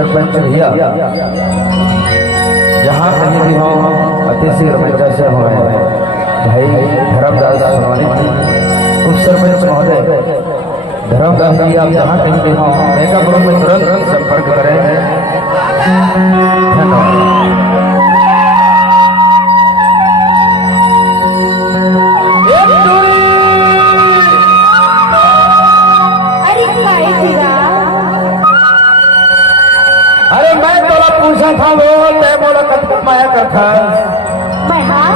सरपंच भैया जहाँ कहीं भी हो अति शीघ्र मंच से हो भाई धर्मदास सम्मानित उप सरपंच महोदय धर्मदास जी, आप जहाँ कहीं भी हो मेगापुर में तुरंत संपर्क करें। धन्यवाद। अरे मैं तोला पूछा था वो ते बोला कब माया करता मैं हाँ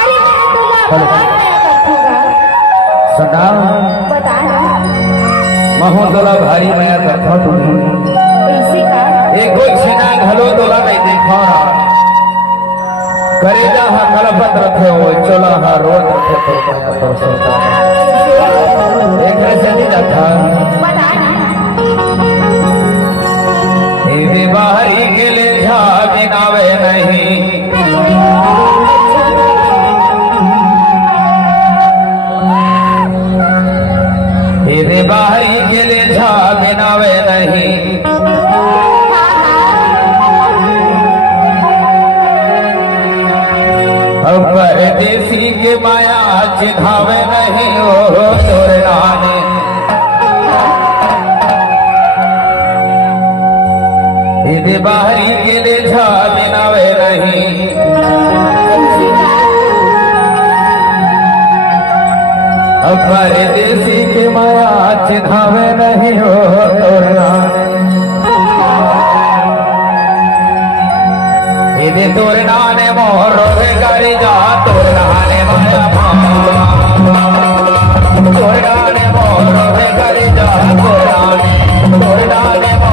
अरे मैं तुझे बहुत माया करतूगा सदा बता महो तोला भारी माया करता तू इसी का एक कोई सीना घलो तोला नहीं देखा करेजा हा कलपत रखे हो चला हा रोज रखे तो माया तो सोता एक ऐसे नहीं जाता बता बाहरी के ले झा बिनावे नहीं तेरे बाहरी के ले झा बिनावे नहीं अब परदेसी के माया चिन्हावे नहीं ओ तोरे रानी बाहरी के ले झा बिनावे नहीं अब परदेसी के माया चिन्हावे नहीं हो तोरना इधे तोरना ने मोर गाड़ी जा तोरना ने माया तोरना ने मोर गाड़ी जा तोरना ने मोर गाड़ी जा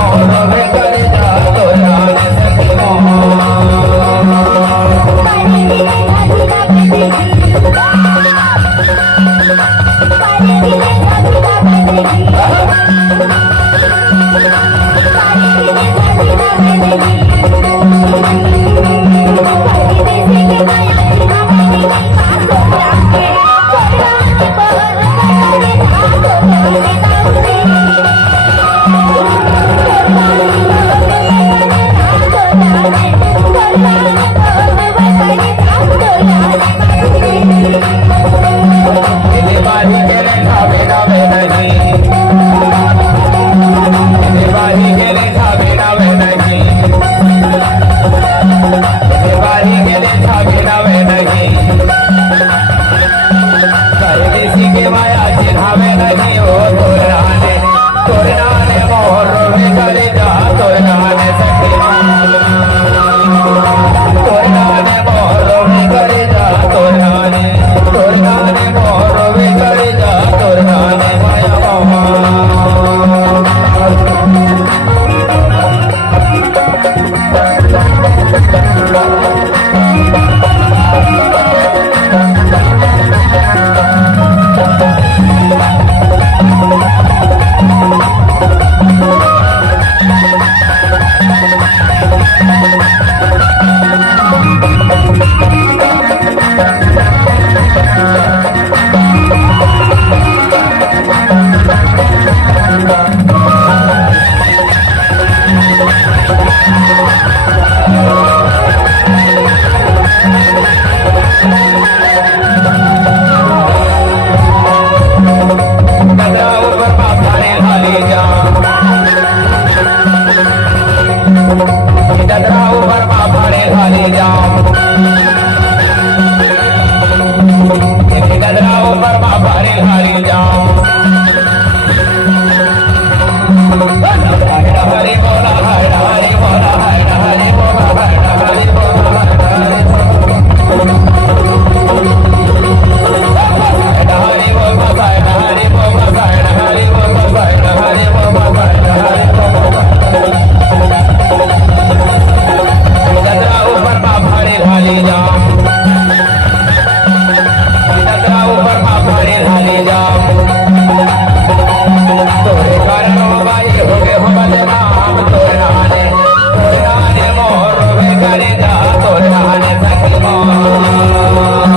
मोर वे करे जा तोर नाने सखी मोर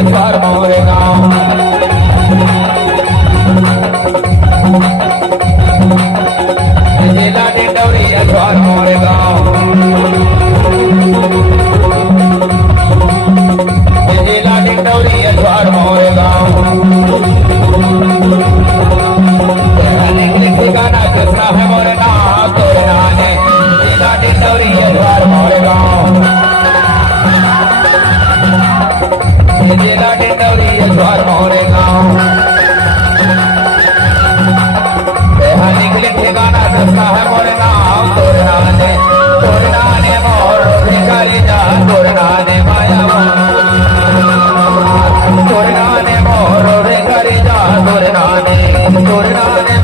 अजवार मोरे गाँव जिला डिंडौरी अजवार मोरे गाँव जिला डिंडौरी अजवार मोरे गाँव ठिकाना कृष्णा है मोरे नाम तोरे नाने जिला डिंडौरी अजवार मोरे गाँव जिला डिंडौरी अजवार मोरे गाँव निकले ठिकाना कृष्णा है मोरे नाम तोरे नाने मोर भिखारी जा तोरे नाने माया तोरे नाने मोर भिखारी जा तोरे नाने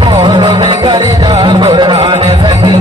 मोर भिखारी जा तोरे नाने सखी